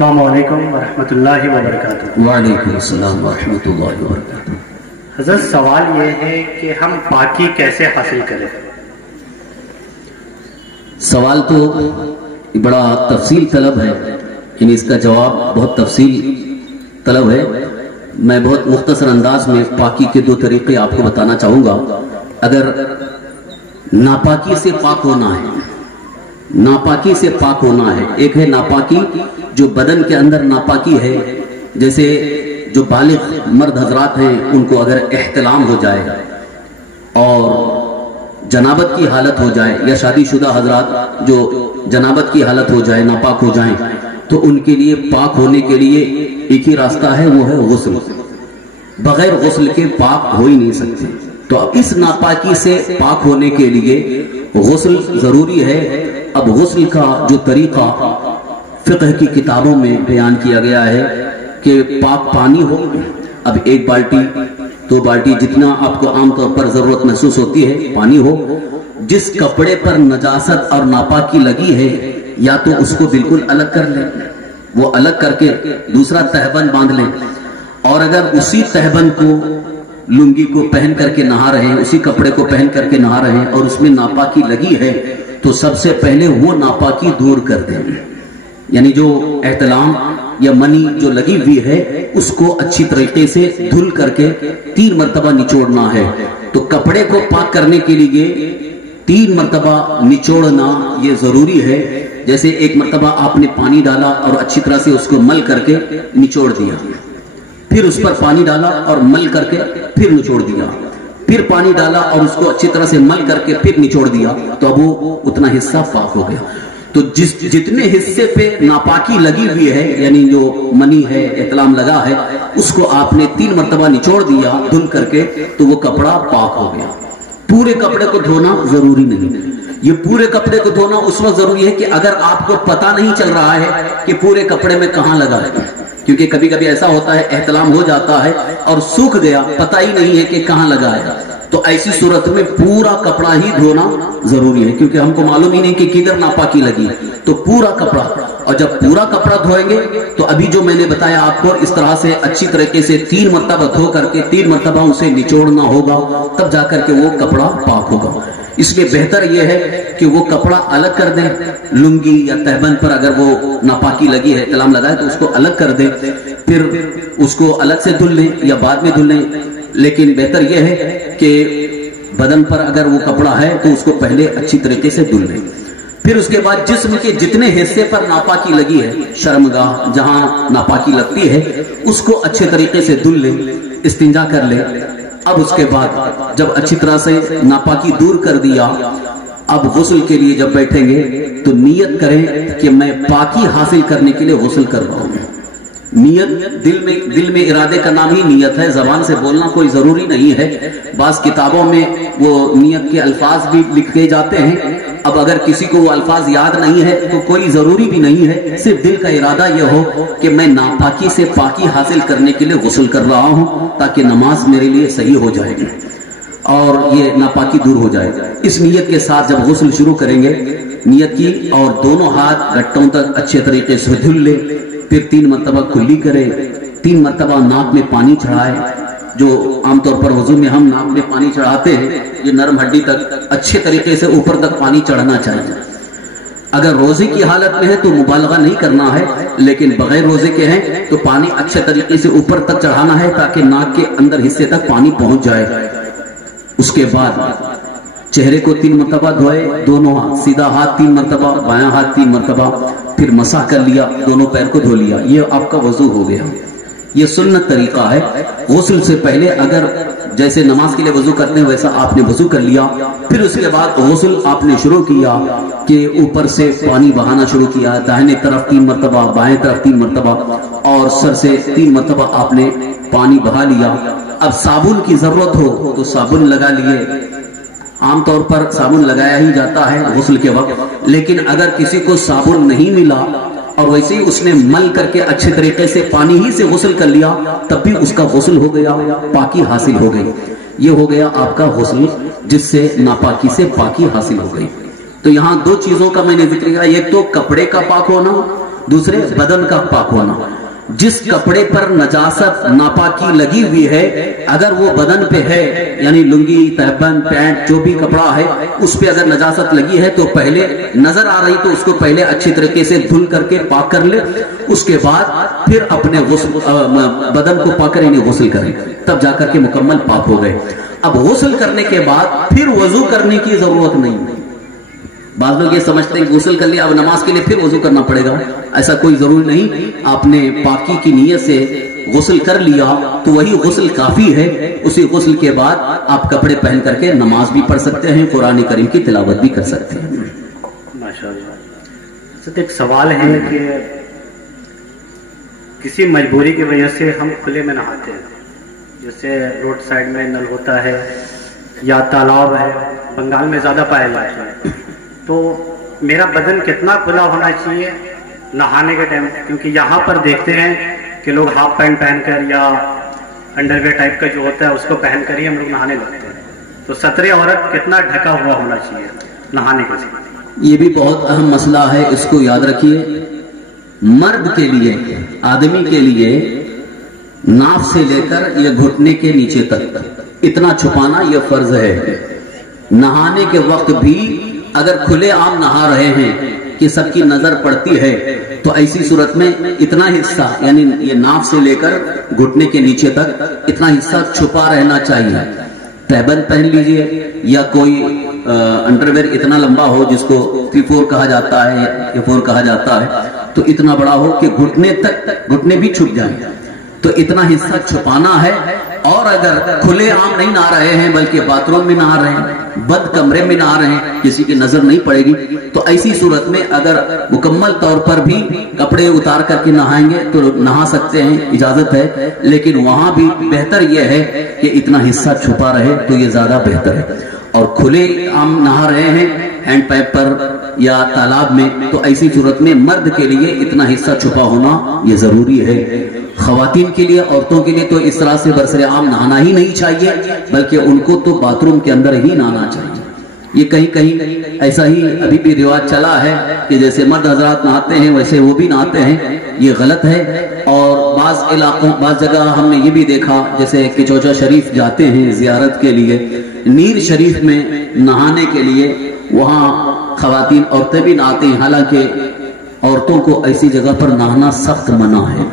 السلام علیکم ورحمۃ اللہ وبرکاتہ۔ وعلیکم السلام ورحمۃ اللہ وبرکاتہ۔ حضرت سوال یہ ہے کہ ہم پاکی کیسے حاصل کریں؟ سوال تو بڑا تفصیل طلب ہے، یعنی اس کا جواب بہت تفصیل طلب ہے۔ میں بہت مختصر انداز میں پاکی کے دو طریقے آپ کو بتانا چاہوں گا۔ اگر ناپاکی سے پاک ہونا ہے، ناپاکی سے پاک ہونا ہے، ایک ہے ناپاکی جو بدن کے اندر ناپاکی ہے، جیسے جو بالغ مرد حضرات ہیں ان کو اگر احتلام ہو جائے اور جنابت کی حالت ہو جائے، یا شادی شدہ حضرات جو جنابت کی حالت ہو جائے، ناپاک ہو جائیں، تو ان کے لیے پاک ہونے کے لیے ایک ہی راستہ ہے، وہ ہے غسل۔ بغیر غسل کے پاک ہو ہی نہیں سکتے۔ تو اب اس ناپاکی سے پاک ہونے کے لیے غسل ضروری ہے۔ اب غسل کا جو طریقہ فقہ کی کتابوں میں بیان کیا گیا ہے کہ پاک پانی ہو، اب ایک بالٹی دو بالٹی جتنا آپ کو عام طور پر ضرورت محسوس ہوتی ہے پانی ہو، جس کپڑے پر نجاست اور ناپاکی لگی ہے یا تو اس کو بالکل الگ کر لیں، وہ الگ کر کے دوسرا تہبند باندھ لیں، اور اگر اسی تہبند کو لنگی کو پہن کر کے نہا رہے ہیں، اسی کپڑے کو پہن کر کے نہا رہے ہیں اور اس میں ناپاکی لگی ہے، تو سب سے پہلے وہ ناپاکی دور کر دیں، یعنی جو احتلام یا منی جو لگی ہوئی ہے اس کو اچھی طریقے سے دھل کر کے 3 مرتبہ نچوڑنا ہے۔ تو کپڑے کو پاک کرنے کے لیے 3 مرتبہ نچوڑنا یہ ضروری ہے۔ جیسے ایک مرتبہ آپ نے پانی ڈالا اور اچھی طرح سے اس کو مل کر کے نچوڑ دیا، پھر اس پر پانی ڈالا اور مل کر کے پھر نچوڑ دیا، پھر پانی ڈالا اور اس کو اچھی طرح سے مل کر کے پھر نچوڑ دیا، تو اب وہ اتنا حصہ پاک ہو گیا۔ تو جتنے حصے پہ ناپاکی لگی ہوئی ہے، یعنی جو منی ہے، احتلام لگا ہے، اس کو آپ نے 3 مرتبہ نچوڑ دیا دھل کر کے، تو وہ کپڑا پاک ہو گیا۔ پورے کپڑے کو دھونا ضروری نہیں۔ یہ پورے کپڑے کو دھونا اس وقت ضروری ہے کہ اگر آپ کو پتہ نہیں چل رہا ہے کہ پورے کپڑے میں کہاں لگا ہے، کیونکہ کبھی کبھی ایسا ہوتا ہے احتلام ہو جاتا ہے اور سوکھ گیا، پتہ ہی نہیں ہے کہ کہاں لگا ہے، تو ایسی صورت میں پورا کپڑا ہی دھونا ضروری ہے، کیونکہ ہم کو معلوم ہی نہیں کہ کدھر ناپاکی لگی، تو پورا کپڑا۔ اور جب پورا کپڑا دھوئیں گے تو ابھی جو میں نے بتایا آپ کو، اس طرح سے اچھی طریقے سے 3 مرتبہ دھو کر کے 3 مرتبہ اسے نچوڑنا ہوگا، تب جا کر کے وہ کپڑا پاک ہوگا۔ اس لیے بہتر یہ ہے کہ وہ کپڑا الگ کر دیں، لنگی یا تہبند پر اگر وہ ناپاکی لگی ہے، احتلام لگا ہے، تو اس کو الگ کر دیں، پھر اس کو الگ سے دھل لیں یا بعد میں دھل لیں۔ لیکن بہتر یہ ہے کہ بدن پر اگر وہ کپڑا ہے تو اس کو پہلے اچھی طریقے سے دھل لیں، پھر اس کے بعد جسم کے جتنے حصے پر ناپاکی لگی ہے، شرمگاہ جہاں ناپاکی لگتی ہے، اس کو اچھے طریقے سے دھل لیں، استنجا کر لیں۔ اب اس کے بعد جب اچھی طرح سے ناپاکی دور کر دیا، اب غسل کے لیے جب بیٹھیں گے تو نیت کریں کہ میں پاکی حاصل کرنے کے لیے غسل کر رہا ہوں۔ نیت دل میں ارادے کا نام ہی نیت ہے، زبان سے بولنا کوئی ضروری نہیں ہے۔ بعض کتابوں میں وہ نیت کے الفاظ بھی لکھے جاتے ہیں، اب اگر کسی کو وہ الفاظ یاد نہیں ہے تو کوئی ضروری بھی نہیں ہے، صرف دل کا ارادہ یہ ہو کہ میں ناپاکی سے پاکی حاصل کرنے کے لیے غسل کر رہا ہوں، تاکہ نماز میرے لیے صحیح ہو جائے گی اور یہ ناپاکی دور ہو جائے۔ اس نیت کے ساتھ جب غسل شروع کریں گے، نیت کی اور دونوں ہاتھ گھٹوں تک اچھے طریقے سے دھل لیں، پھر 3 مرتبہ کلی کریں، 3 مرتبہ ناک میں پانی چڑھائے، جو عام طور پر وضو میں ہم ناک میں پانی چڑھاتے ہیں، یہ نرم ہڈی تک اچھے طریقے سے اوپر تک پانی چڑھنا چاہیے۔ اگر روزے کی حالت میں ہے تو مبالغہ نہیں کرنا ہے، لیکن بغیر روزے کے ہیں تو پانی اچھے طریقے سے اوپر تک چڑھانا ہے تاکہ ناک کے اندر حصے تک پانی پہنچ جائے۔ اس کے بعد چہرے کو 3 مرتبہ دھوئے، دونوں ہاتھ، سیدھا ہاتھ 3 مرتبہ، بایاں ہاتھ 3 مرتبہ، پھر مسح کر لیا، دونوں پیر کو دھو لیا، یہ آپ کا وضو ہو گیا۔ یہ سنت طریقہ ہے۔ غسل سے پہلے اگر جیسے نماز کے لیے وضو کرتے ہیں ویسا آپ نے وضو کر لیا، پھر اس کے بعد غسل آپ نے شروع کیا کہ اوپر سے پانی بہانا شروع کیا، داہنے طرف 3 مرتبہ، بائیں طرف 3 مرتبہ، اور سر سے 3 مرتبہ آپ نے پانی بہا لیا۔ اب صابن کی ضرورت ہو تو صابن لگا لیے، عام طور پر صابن لگایا ہی جاتا ہے غسل کے وقت، لیکن اگر کسی کو صابن نہیں ملا اور ویسے ہی اس نے مل کر کے اچھے طریقے سے پانی ہی سے غسل کر لیا، تب بھی اس کا غسل ہو گیا، پاکی حاصل ہو گئی۔ یہ ہو گیا آپ کا غسل جس سے ناپاکی سے پاکی حاصل ہو گئی۔ تو یہاں 2 چیزوں کا میں نے ذکر کیا، ایک تو کپڑے کا پاک ہونا दूसरे बदन का पाक होना। जिस कपड़े पर नजासत नापाकी लगी हुई है अगर वो बदन पे है, यानी लुंगी, तहबंद, पैंट, जो भी कपड़ा है उस पे अगर नजासत लगी है तो पहले नजर आ रही तो उसको पहले अच्छी तरीके से धुल करके पाक कर ले, उसके बाद फिर अपने बदन को पाक कर यानी गुस्ल करें, तब जाकर के मुकम्मल पाक हो गए। अब गुस्ल करने के बाद फिर वजू करने की जरूरत नहीं। बाद लोग ये समझते हैं कि गुस्ल कर लिया अब नमाज के लिए फिर वजू करना पड़ेगा, ऐसा कोई जरूरी नहीं। आपने पाकी की नीयत से गुस्ल कर लिया तो वही गुस्ल काफी है। उसी गुस्ल के बाद आप कपड़े पहन करके नमाज भी पढ़ सकते हैं, कुरान करीम की तिलावत भी कर सकते हैं। माशाअल्लाह। एक सवाल है कि किसी मजबूरी की वजह से हम खुले में नहाते हैं, जैसे रोड साइड में नल होता है या तालाब है, बंगाल में ज्यादा पाया जाता है, तो मेरा बदन कितना खुला होना चाहिए नहाने के टाइम? क्योंकि यहाँ पर देखते हैं कि लोग हाफ पैंट पहनकर या अंडरवेयर टाइप का जो होता है उसको पहनकर ही हम लोग नहाने लगते हैं, तो सतरे औरत कितना ढका हुआ होना चाहिए नहाने के समय? ये भी बहुत अहम मसला है, इसको याद रखिए। मर्द के लिए, आदमी के लिए नाफ से लेकर ये घुटने के नीचे तक इतना छुपाना यह फर्ज है। नहाने के वक्त भी अगर खुले आम नहा रहे हैं कि सबकी नजर पड़ती है तो ऐसी सूरत में इतना हिस्सा यानी ये नाफ से लेकर घुटने के नीचे तक इतना हिस्सा छुपा रहना चाहिए। तहबंद पहन लीजिए या कोई अंडरवेयर इतना लंबा हो जिसको 3/4 कहा जाता है, 4 कहा जाता है, तो इतना बड़ा हो कि घुटने तक, घुटने भी छुप जाए, तो इतना हिस्सा छुपाना है। और अगर खुले आम नहीं नहा रहे हैं बल्कि बाथरूम में नहा रहे हैं, बंद कमरे में नहा रहे हैं, किसी की नजर नहीं पड़ेगी, तो ऐसी सूरत में अगर मुकम्मल तौर पर भी कपड़े उतार करके नहाएंगे तो नहा सकते हैं, इजाजत है। लेकिन वहां भी बेहतर यह है कि इतना हिस्सा छुपा रहे तो ये ज्यादा बेहतर है। और खुले आम नहा रहे हैं हैंड पाइप पर या तालाब में, तो ऐसी सूरत में मर्द के लिए इतना हिस्सा छुपा होना ये जरूरी है। खवातीन के लिए, औरतों के लिए तो इस तरह से बरसरे आम नहाना ही नहीं चाहिए, बल्कि उनको तो बाथरूम के अंदर ही नहाना चाहिए। ये कहीं कहीं ऐसा ही अभी भी रिवाज चला है कि जैसे मर्द हजरात नहाते हैं वैसे वो भी नहाते हैं, ये गलत है। और बाज इलाकों, बाज जगह हमने ये भी देखा, जैसे कि चौचा शरीफ जाते हैं जियारत के लिए, नीर शरीफ में नहाने के लिए वहाँ खवातीन औरतें भी नहाती हैं। हालांकि औरतों को ऐसी जगह पर नहाना सख्त मना है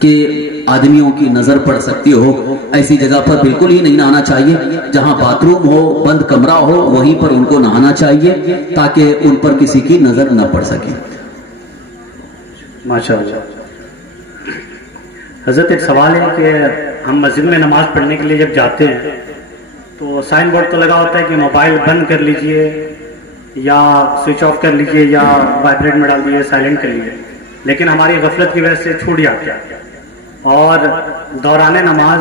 कि आदमियों की नजर पड़ सकती हो, ऐसी जगह पर बिल्कुल ही नहीं नहाना चाहिए। जहां बाथरूम हो, बंद कमरा हो, वहीं पर उनको नहाना चाहिए ताकि उन पर किसी की नजर न पड़ सके। माशाअल्लाह। हजरत एक सवाल है कि हम मस्जिद में नमाज पढ़ने के लिए जब जाते हैं तो साइन बोर्ड तो लगा होता है कि मोबाइल बंद कर लीजिए या स्विच ऑफ कर लीजिए या वाइब्रेट में डाल दीजिए, साइलेंट कर लीजिए, लेकिन हमारी गफलत की वजह से छूट जाता है और दौरान नमाज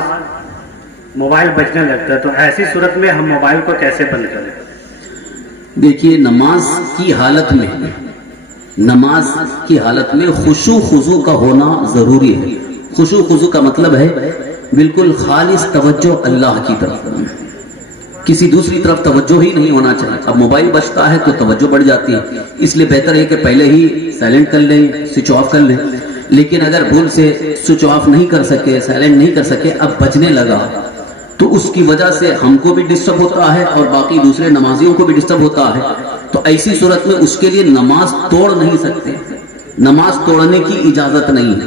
मोबाइल बजने लगता है, तो ऐसी सूरत में हम मोबाइल को कैसे बंद करें? देखिए, नमाज की हालत में खुशू खुजू का होना जरूरी है। खुशू खुजू का मतलब है बिल्कुल खालिस तवज्जो अल्लाह की तरफ, किसी दूसरी तरफ तवज्जो ही नहीं होना चाहिए। अब मोबाइल बजता है तो तवज्जो बढ़ जाती है, इसलिए बेहतर है कि पहले ही साइलेंट कर लें, स्विच ऑफ कर लें। लेकिन अगर भूल से स्विच ऑफ नहीं कर सके, साइलेंट नहीं कर सके, अब बजने लगा, तो उसकी वजह से हमको भी डिस्टर्ब होता है और बाकी दूसरे नमाजियों को भी डिस्टर्ब होता है। तो ऐसी सूरत में उसके लिए नमाज तोड़ नहीं सकते, नमाज तोड़ने की इजाजत नहीं है।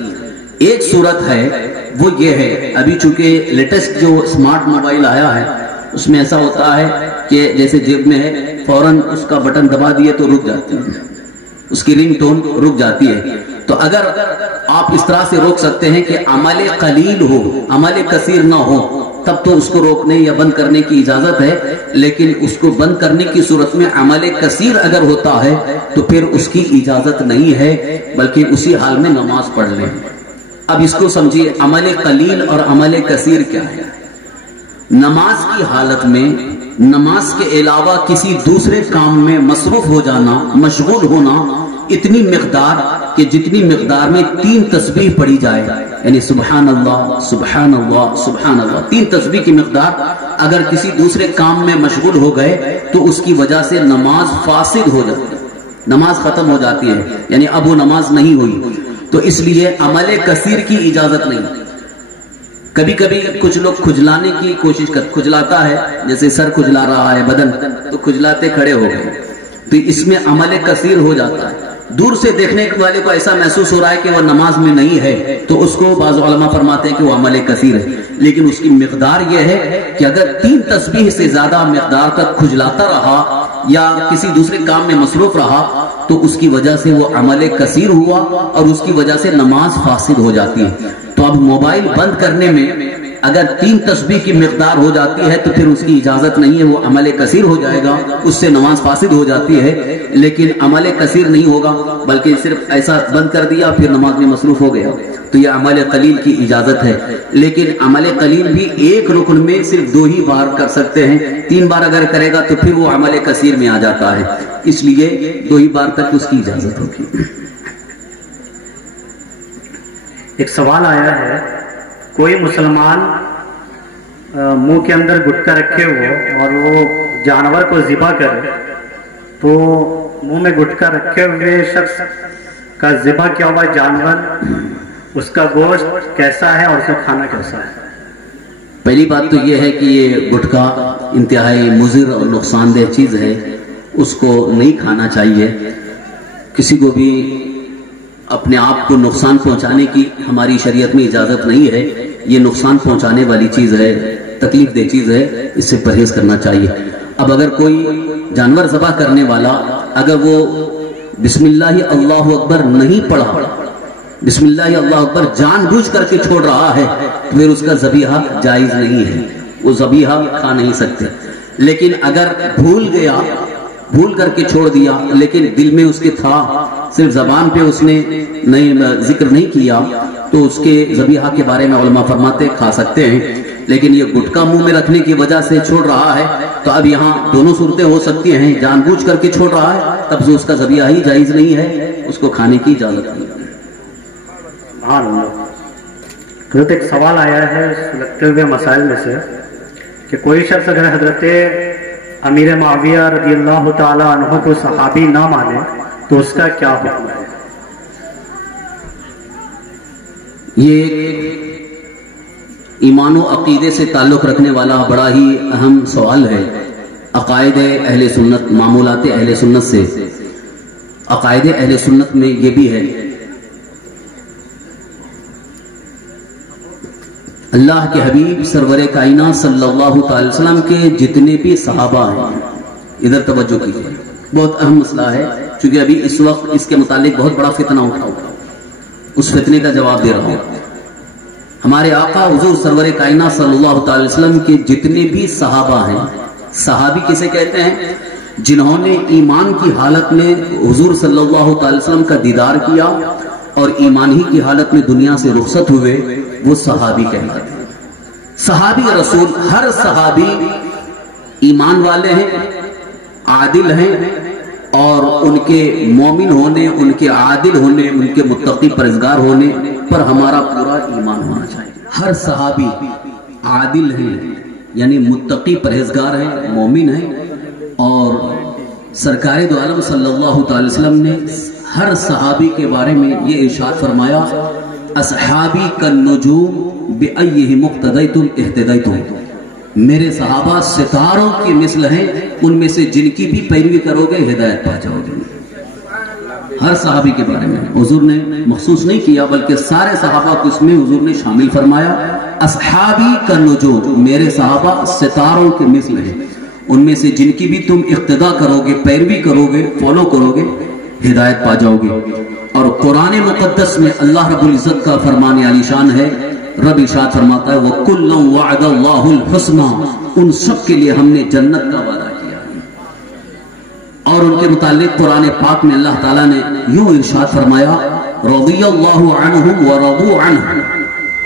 एक सूरत है वो ये है, अभी चूंकि लेटेस्ट जो स्मार्ट मोबाइल आया है उसमें ऐसा होता है कि जैसे जेब में है, फौरन उसका बटन दबा दिए तो रुक जाती है, उसकी रिंग टोन रुक जाती है। तो अगर आप इस तरह से रोक सकते हैं कि अमल कलील हो, अमल कसीर ना हो, तब तो उसको रोकने या बंद करने की इजाजत है। लेकिन उसको बंद करने की सूरत में अमल कसीर अगर होता है तो फिर उसकी इजाजत नहीं है, बल्कि उसी हाल में नमाज पढ़ लें। अब इसको समझिए, अमल कलील और अमल कसीर क्या है। नमाज की हालत में नमाज के अलावा किसी दूसरे काम में मसरूफ हो जाना, मशगूल होना, इतनी मिकदार कि जितनी मिकदार में 3 तस्बीह पढ़ी जाए, यानी सुबहान अल्लाह सुबहान अल्लाह सुबहान अल्लाह, 3 तस्बीह की मिकदार अगर किसी दूसरे काम में मशगूल हो गए तो उसकी वजह से नमाज फासिद हो जाती है। نماز ختم ہو جاتی ہے، یعنی اب وہ نماز نہیں ہوئی. تو اس لیے عمل کثیر کی اجازت نہیں. کبھی کبھی کچھ لوگ کھجلانے کی کوشش کھجلاتا ہے، جیسے سر کھجلا رہا ہے بدن، تو کھجلاتے کھڑے ہو گئے، تو اس میں عمل کثیر ہو جاتا ہے. دور سے دیکھنے والے کو ایسا محسوس ہو رہا ہے کہ وہ نماز میں نہیں ہے، تو اس کو بعض علماء فرماتے ہیں کہ وہ عمل کثیر ہے. لیکن اس کی مقدار یہ ہے کہ اگر 3 تسبیح سے زیادہ مقدار تک کھجلاتا رہا یا کسی دوسرے کام میں مصروف رہا تو اس کی وجہ سے وہ عمل کثیر ہوا اور اس کی وجہ سے نماز فاسد ہو جاتی ہے. تو اب موبائل بند کرنے میں اگر 3 تسبیح کی مقدار ہو جاتی ہے تو پھر اس کی اجازت نہیں ہے، وہ عمل کثیر ہو جائے گا، اس سے نماز فاسد ہو جاتی ہے. لیکن عمل کثیر نہیں ہوگا، بلکہ صرف ایسا بند کر دیا پھر نماز میں مصروف ہو گیا، تو یہ عمل قلیل کی اجازت ہے. لیکن عمل قلیل بھی ایک رکن میں صرف 2 ہی بار کر سکتے ہیں. 3 بار اگر کرے گا تو پھر وہ عمل کثیر میں آ جاتا ہے، اس لیے 2 ہی بار تک اس کی اجازت ہوگی. ایک سوال آیا ہے، کوئی مسلمان منہ کے اندر گٹکا رکھے ہو اور وہ جانور کو ذبح کرے، تو منہ میں گٹکا رکھے ہوئے شخص کا ذبح کیا ہوا جانور، اس کا گوشت کیسا ہے اور اس کا کھانا کیسا ہے؟ پہلی بات تو یہ ہے کہ یہ گٹکا انتہائی مضر اور نقصان دہ چیز ہے، اس کو نہیں کھانا چاہیے. کسی کو بھی اپنے آپ کو نقصان پہنچانے کی ہماری شریعت میں اجازت نہیں ہے. یہ نقصان پہنچانے والی چیز ہے، تکلیف دہ چیز ہے، اس سے پرہیز کرنا چاہیے. اب اگر کوئی جانور ذبح کرنے والا اگر وہ بسم اللہ اللہ اکبر نہیں پڑھا، بسم اللہ اللہ اکبر جان بوجھ کر کے چھوڑ رہا ہے، تو پھر اس کا ذبیحہ جائز نہیں ہے، وہ ذبیحہ کھا نہیں سکتے. لیکن اگر بھول کر کے چھوڑ دیا لیکن دل میں اس کے تھا، صرف زبان پہ اس نے ذکر نہیں کیا، تو اس کے ذبیحہ کے بارے میں علماء فرماتے کھا سکتے ہیں. لیکن یہ گٹکا منہ میں رکھنے کی وجہ سے چھوڑ رہا ہے، تو اب یہاں دونوں صورتیں ہو سکتی ہیں. جان بوجھ کر کے چھوڑ رہا ہے تب سے اس کا ذبیحہ ہی جائز نہیں ہے، اس کو کھانے کی اجازت نہیں ہے. حضرت ایک سوال آیا ہے لگتے ہوئے مسائل میں سے کہ کوئی شخص اگر حضرت امیر معاویہ رضی اللہ تعالی عنہ کو صحابی نہ مانے تو اس کا کیا حکم ہے؟ یہ ایمان و عقیدے سے تعلق رکھنے والا بڑا ہی اہم سوال ہے. عقائد اہل سنت، معمولات اہل سنت سے عقائد اہل سنت میں یہ بھی ہے اللہ کے حبیب سرور کائنات صلی اللہ تعالی وسلم کے جتنے بھی صحابہ ہیں، ادھر توجہ کیجیے، بہت اہم مسئلہ ہے، چونکہ ابھی اس وقت اس کے متعلق بہت بڑا فتنہ اٹھا ہوگا، اس فتنے کا جواب دے رہا ہوں. ہمارے آقا حضور سرور کائنات صلی اللہ تعالی وسلم کے جتنے بھی صحابہ ہیں، صحابی کسے کہتے ہیں؟ جنہوں نے ایمان کی حالت میں حضور صلی اللہ تعالی وسلم کا دیدار کیا اور ایمان ہی کی حالت میں دنیا سے رخصت ہوئے، وہ صحابی کہلاتے ہیں. صحابی رسول، ہر صحابی ایمان والے ہیں، عادل ہیں، اور ان کے مومن ہونے، ان کے عادل ہونے، ان کے متقی پرہیزگار ہونے پر ہمارا پورا ایمان ہونا چاہیے. ہر صحابی عادل ہیں، یعنی متقی پرہیزگار ہیں، مومن ہیں. اور سرکار دو عالم صلی اللہ تعالی وسلم نے ہر صحابی کے بارے میں یہ ارشاد فرمایا، اصحابی کالنجوم بأیہم اقتدیتم اہتدیتم. میرے صحابہ ستاروں کی مثل ہیں، ان میں سے جن کی بھی پیروی کرو گے ہدایت پا جاؤ گے. ہر صحابی کے بارے میں حضور نے مخصوص نہیں کیا بلکہ سارے صحابہ کو اس میں حضور نے شامل فرمایا. اصحابی کالنجوم، میرے صحابہ ستاروں کے مثل ہیں، ان میں سے جن کی بھی تم اقتدا کرو گے، پیروی کرو گے، فالو کرو گے، ہدایت پا جاؤ گے. اور قرآن مقدس میں اللہ رب العزت کا فرمان عالی شان ہے. رب ارشاد فرماتا ہے وَكُلًّا وَعَدَ اللَّهُ الْحُسْنَى، ان سب کے لیے ہم نے جنت کا وعدہ کیا. اور ان کے متعلق قرآن پاک میں اللہ تعالیٰ نے یوں ارشاد فرمایا رضی اللہ عنہم ورضوا عنہ،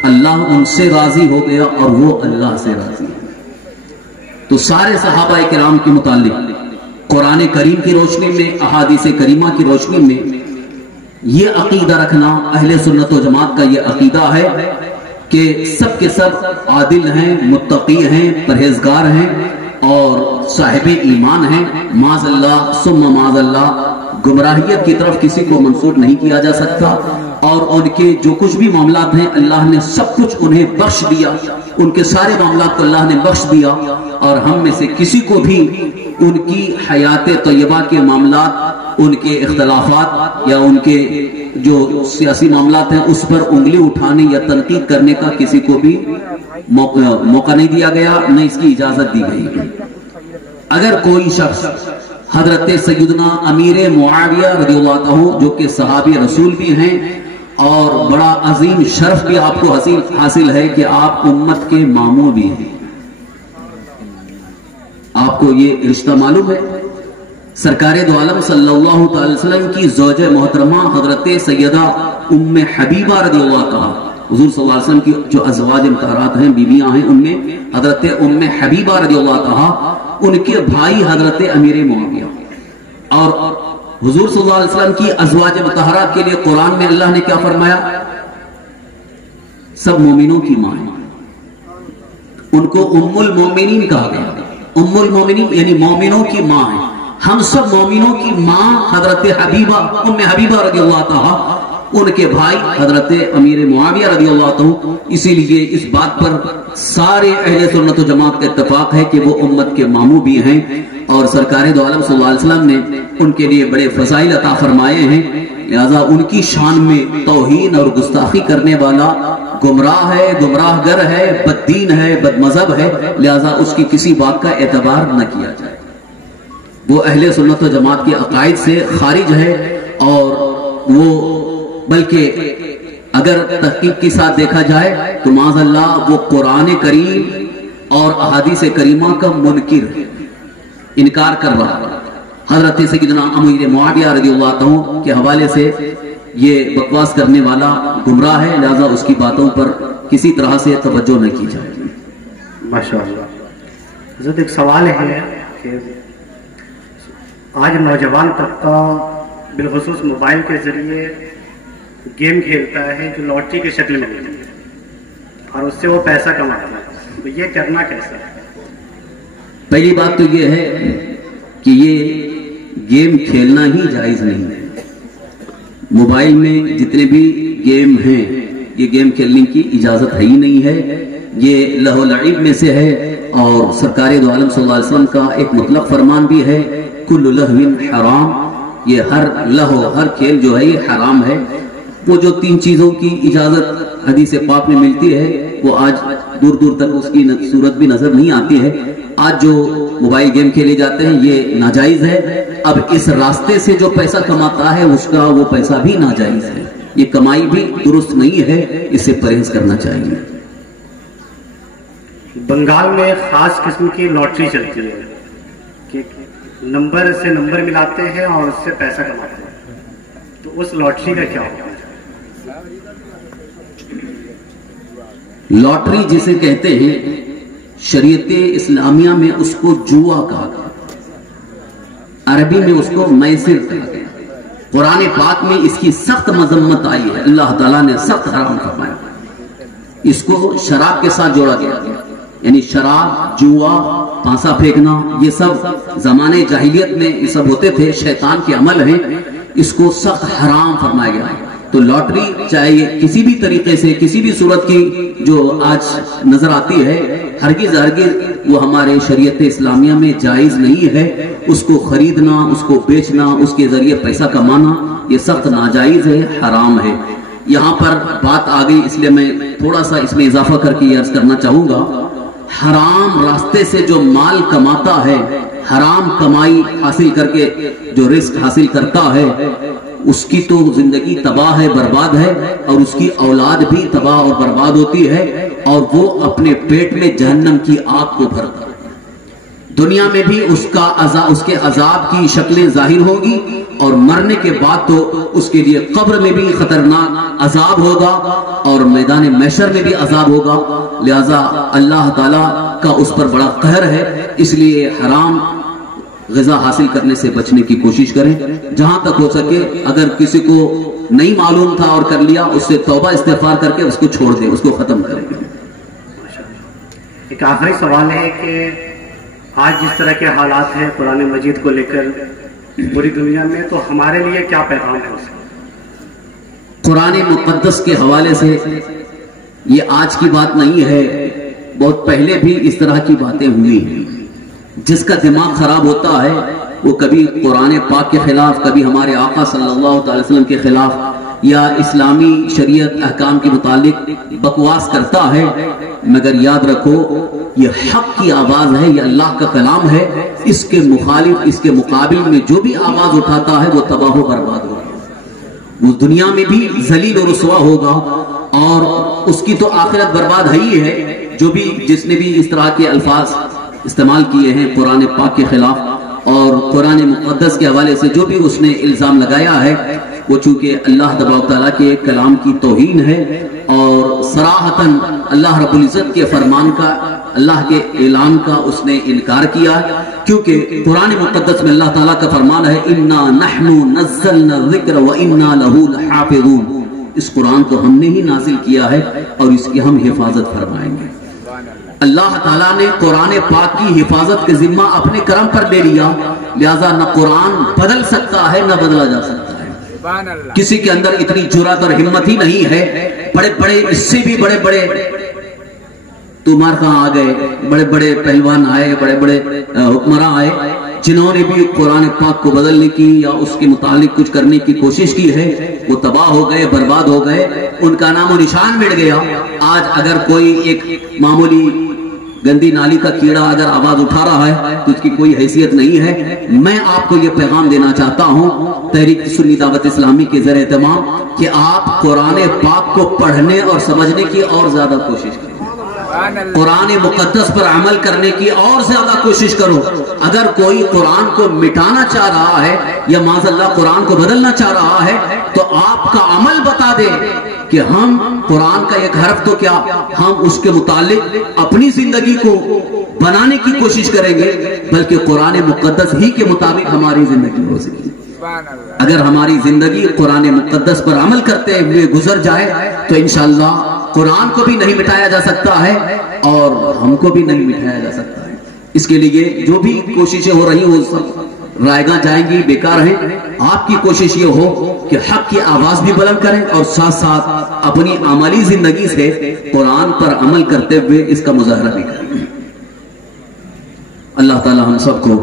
اللہ ان سے راضی ہو گیا اور وہ اللہ سے راضی ہے. تو سارے صحابہ کرام کے متعلق قرآن کریم کی روشنی میں، احادیث کریمہ کی روشنی میں یہ عقیدہ رکھنا اہل سنت و جماعت کا یہ عقیدہ ہے کہ سب کے سب عادل ہیں، متقی ہیں، پرہیزگار ہیں اور صاحب ایمان ہیں. معاذ اللہ ثم معاذ اللہ गुमराहियत की तरफ किसी को मंसूब नहीं किया जा सकता, और उनके जो कुछ भी मामलात हैं अल्लाह ने सब कुछ उन्हें बख्श दिया, उनके सारे मामलात को अल्लाह ने बख्श दिया। और हम में से किसी को भी उनकी हयात तय्यबा के मामलात, उनके इख्तलाफात या उनके जो सियासी मामलात हैं उस पर उंगली उठाने या तनकीद करने का किसी को भी मौका नहीं दिया गया, न इसकी इजाजत दी गई। अगर कोई शख्स हजरत सैयदना अमीर मुआविया रज़ियल्लाहु अन्हु जो कि सहाबी रसूल भी हैं और बड़ा अजीम शर्फ भी आपको हासिल है कि आप उम्मत के मामू भी हैं। आपको ये रिश्ता मालूम है? सरकार दो आलम सल्लल्लाहु अलैहि वसल्लम की ज़ौजे मोहतरमा हजरत सैयदा उम्मे हबीबा रज़ियल्लाहु अन्हा, हुजूर सल्लल्लाहु अलैहि वसल्लम की जो अज़वाज मुतहरात हैं, बीबियां हैं, उनमें हजरत उम्मे हबीबा रज़ियल्लाहु अन्हा, उनके भाई हजरत अमीर मुआविया। और हुजूर सल्लल्लाहु अलैहि वसल्लम की अज़वाज मुतहरात के लिए कुरान में अल्लाह ने क्या फरमाया? सब मोमिनों की मां है, उनको उम्मुल मोमिनीन कहा गया। उम्मुल मोमिनीन यानी मोमिनों की मां है। हम सब मोमिनों की मां हजरत हबीबा उम्मे हबीबा रज़ियल्लाहु अन्हा, उनके भाई हजरत अमीर मुआविया रज़ियल्लाहु अन्हु। इसीलिए इस बात पर सारे अहले सुन्नत व जमात का इत्तेफाक है कि वो उम्मत के मामू भी हैं, और सरकार दो आलम सल्लल्लाहु अलैहि वसल्लम ने उनके लिए बड़े फज़ाइल अता फरमाए हैं। लिहाजा उनकी शान में तौहीन और गुस्ताखी करने वाला गुमराह है, गुमराहगर है, बददीन है, बदमज़हब है, लिहाजा उसकी किसी बात का एतबार न किया जाए। वो अहले सुन्नत व जमात के अकायद से खारिज है, और वो बल्कि अगर तहकीक के साथ देखा जाए तो माज़अल्लाह वो कुरान करीम और अहादीस करीमा का मुनकिर है, इनकार कर रहा है। हजरत सैयदना अमीर मुआविया रज़ियल्लाहु अन्हु के हवाले से ये बकवास करने वाला गुमराह है, लिहाजा उसकी बातों पर किसी तरह से तवज्जो न की जाए। माशाअल्लाह। हज़रत एक सवाल है कि आज नौजवान तबका बिलखुसूस मोबाइल के जरिए गेम खेलता है जो लॉटरी की शक्ल में मिलती है, और उससे वो पैसा कमाता है, तो ये करना कैसा है? पहली बात तो ये है कि ये गेम खेलना ही जायज नहीं है। मोबाइल में जितने भी गेम हैं ये गेम खेलने की इजाजत है ही नहीं है, ये लहो लईब में से है। और सरकार दो आलम सल्लल्लाहु अलैहि वसल्लम का एक मुतलक फरमान भी है, कुल्लु लहविन हराम, ये हर लहो हर खेल जो है ये हराम है। वो जो तीन चीजों की इजाजत हदीस पाक में मिलती है वो आज दूर दूर तक उसकी सूरत भी नजर नहीं आती है। आज जो मोबाइल गेम खेले जाते हैं ये नाजायज है। अब इस रास्ते से जो पैसा कमाता है उसका वो पैसा भी नाजायज है, ये कमाई भी दुरुस्त नहीं है, इससे परहेज करना चाहिए। बंगाल में खास किस्म की लॉटरी चलती है कि नंबर से नंबर मिलाते हैं और उससे पैसा कमाते हैं, तो उस लॉटरी का क्या होगा? लॉटरी जिसे कहते हैं शरीयत इस्लामिया में उसको जुआ कहा गया, अरबी में उसको मैसिर कहा गया। कुरान पाक में इसकी सख्त मजम्मत आई है, अल्लाह ताला ने सख्त हराम फरमाया। इसको शराब के साथ जोड़ा गया, यानी शराब, जुआ, पांसा फेंकना, ये सब जमाने जाहिलियत में ये सब होते थे, शैतान के अमल हैं, इसको सख्त हराम फरमाया गया है। तो लॉटरी चाहे किसी भी तरीके से किसी भी सूरत की जो आज नजर आती है, हरगिज हरगिज वो हमारे शरीयत इस्लामिया में जायज नहीं है। उसको खरीदना, उसको बेचना, उसके जरिए पैसा कमाना ये सख्त नाजायज है, हराम है। यहाँ पर बात आ गई इसलिए मैं थोड़ा सा इसमें इजाफा करके अर्ज करना चाहूंगा। हराम रास्ते से जो माल कमाता है, हराम कमाई हासिल करके जो रिस्क हासिल करता है, उसकी तो जिंदगी तबाह है, बर्बाद है, और उसकी औलाद भी तबाह और बर्बाद होती है, और वो अपने पेट में जहन्नम की आग को भरता है। दुनिया में भी उसके अजाब की शक्लें जाहिर होगी, और मरने के बाद तो उसके लिए कब्र में भी खतरनाक अजाब होगा, और मैदान महशर में भी अजाब होगा। लिहाजा अल्लाह ताला का उस पर बड़ा कहर है, इसलिए हराम ग़िज़ा हासिल करने से बचने की कोशिश करें। जहां तक हो सके, अगर किसी को नहीं मालूम था और कर लिया, उससे तौबा इस्तिग़फ़ार करके उसको छोड़ दें, उसको खत्म करें। एक आखिरी सवाल है कि आज जिस तरह के हालात हैं कुरान मजीद को लेकर, पूरी दुनिया में, तो हमारे लिए क्या पैगाम है उसका? कुरान मुक़द्दस के हवाले से ये आज की बात नहीं है, बहुत पहले भी इस तरह की बातें हुई हैं। जिसका दिमाग खराब होता है वो कभी कुरान पाक के खिलाफ, कभी हमारे आका सल्लल्लाहु अलैहि वसल्लम के खिलाफ या इस्लामी शरीयत अहकाम के मुतालिक बकवास करता है। मगर याद रखो, ये हक की आवाज है, ये अल्लाह का कलाम है। इसके मुखालिफ, इसके मुकाबिल में जो भी आवाज उठाता है वो तबाह बर्बाद होगा, वो दुनिया में भी जलील और रुसवा होगा, और उसकी तो आखिरत बर्बाद है ही है। जो भी जिसने भी इस तरह के अल्फाज इस्तेमाल किए हैं कुरान पाक के खिलाफ और कुरान मुक़द्दस के हवाले से जो भी उसने इल्जाम लगाया है, वो चूंकि अल्लाह तबारक तआला के कलाम की तौहीन है और सराहतन अल्लाह रब्बुल इज़्ज़त के फरमान का, अल्लाह के ऐलान का उसने इनकार किया। क्योंकि कुरान मुक़द्दस में अल्लाह ताला का फरमान है, इन्ना नहनु नज़्ज़लना ज़िक्र व इन्ना लहू लहाफ़िज़ून। इस कुरान को हमने ही नाजिल किया है और इसकी हम हिफाजत फरमाएंगे। अल्लाह ताला ने कुरान पाक की हिफाजत के जिम्मा अपने करम पर ले लिया, लिहाजा न कुरान बदल सकता है न बदला जा सकता है। किसी के अंदर इतनी जुर्रत और हिम्मत ही नहीं है। बड़े बड़े, इससे भी बड़े बड़े तुमार कहां आ गए, बड़े बड़े पहलवान आए, बड़े बड़े हुक्मरां आए, जिन्होंने भी कुरान पाक को बदलने की या उसके मुतालिक कुछ करने की कोशिश की है, वो तबाह हो गए, बर्बाद हो गए, उनका नामो निशान मिट गया। आज अगर कोई एक मामूली गंदी नाली का कीड़ा अगर आवाज उठा रहा है तो उसकी कोई हैसियत नहीं है। मैं आपको ये पैगाम देना चाहता हूँ तहरीक सुन्नी दावत इस्लामी के ज़रिए तमाम, कि आप कुरान पाक को पढ़ने और समझने की और ज्यादा कोशिश करें, कुरान मुक़द्दस पर अमल करने की और ज्यादा कोशिश करो। अगर कोई कुरान को मिटाना चाह रहा है या माज़अल्लाह कुरान को बदलना चाह रहा है, तो आपका अमल बता दे कि हम कुरान का एक हर्फ तो क्या, हम उसके मुतालिक अपनी जिंदगी को बनाने की कोशिश करेंगे, बल्कि कुरान मुक़द्दस ही के मुताबिक हमारी जिंदगी हो सके। अगर हमारी जिंदगी कुरान मुक़द्दस पर अमल करते हुए गुजर जाए तो इंशाअल्लाह कुरान को भी नहीं मिटाया जा सकता है और हमको भी नहीं मिटाया जा सकता है। इसके लिए जो भी कोशिशें हो रही वो सब रायगा जाएंगी, बेकार हैं। आपकी कोशिश ये हो कि हक की आवाज भी बुलंद करें और साथ साथ अपनी अमली जिंदगी से कुरान पर अमल करते हुए इसका मुजाहरा भी करें। अल्लाह ताला हम सबको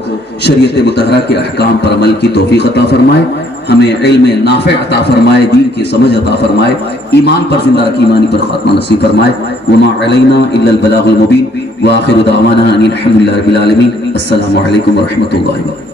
शरीयत मुतहरा के अहकाम पर अमल की तौफीक अता फरमाए, हमें इल्म नाफ़े अता फरमाए, दीन की समझ अता फरमाए, ईमान पर जिंदा रखी, ईमानी पर खात्मा नसीब फरमाए। वमा अलैना इल्लल बलागुल मुबीन व आखिरु दावाना अनिल हम्दुलिल्लाहि रब्बिल आलमीन। अस्सलामु अलैकुम व रहमतुल्लाहि व बरकातुहू।